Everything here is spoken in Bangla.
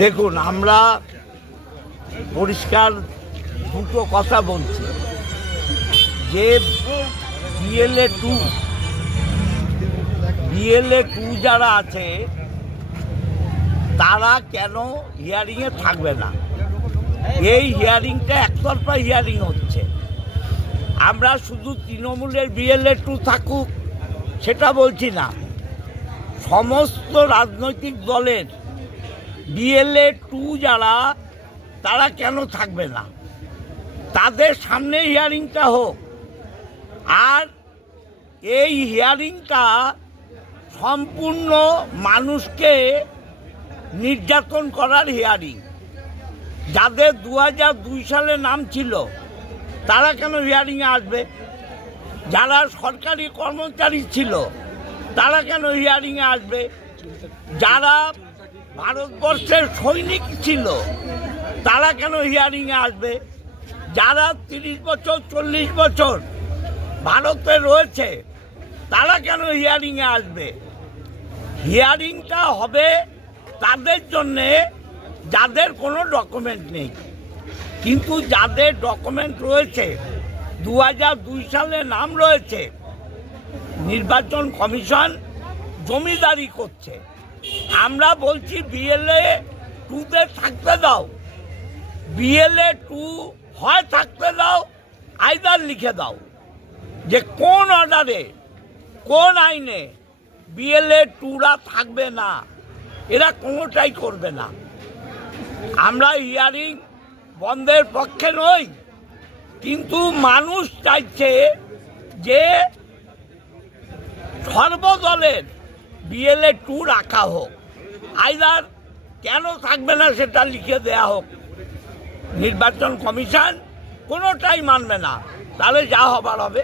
দেখুন, আমরা পরিষ্কার দুটো কথা বলছি যে বিএলএ 2 যারা আছে তারা কেন হিয়ারিংয়ে থাকবে না। এই হিয়ারিংটা একতরফা হিয়ারিং হচ্ছে। আমরা শুধু তৃণমূলের বিএলএ 2 থাকুক সেটা বলছি না, সমস্ত রাজনৈতিক দলের বিএলএ 2 যারা তারা কেন থাকবে না, তাদের সামনে হিয়ারিংটা হোক। আর এই হিয়ারিংটা সম্পূর্ণ মানুষকে নির্যাতন করার হিয়ারিং। যাদের 2002 সালে নাম ছিল তারা কেন হিয়ারিংয়ে আসবে? যারা সরকারি কর্মচারী ছিল তারা কেন হিয়ারিংয়ে আসবে? যারা ভারতবর্ষের সৈনিক ছিল তারা কেন হিয়ারিংয়ে আসবে? যারা 30 বছর 40 বছর ভারতে রয়েছে তারা কেন হিয়ারিংয়ে আসবে? হিয়ারিংটা হবে তাদের জন্যে যাদের কোনো ডকুমেন্ট নেই, কিন্তু যাদের ডকুমেন্ট রয়েছে, 2002 সালে নাম রয়েছে, নির্বাচন কমিশন জমিদারি করছে। আমরা বলছি বিএলএ 2-তে থাকতে দাও। বিএলএ 2 হয় থাকতে দাও, আইদার লিখে দাও যে কোন অর্ডারে কোন আইনে বিএলএ 2রা থাকবে না, এরা কোনোটাই করবে না। আমরা হিয়ারিং বন্ধের পক্ষে নই, কিন্তু মানুষ চাইছে যে সর্বদলের বিএলএ 2 রাখা হোক, আইদার কেন থাকবে না সেটা লিখে দেয়া হোক। নির্বাচন কমিশন কোনোটাই মানবে না, তাহলে যা হবার হবে।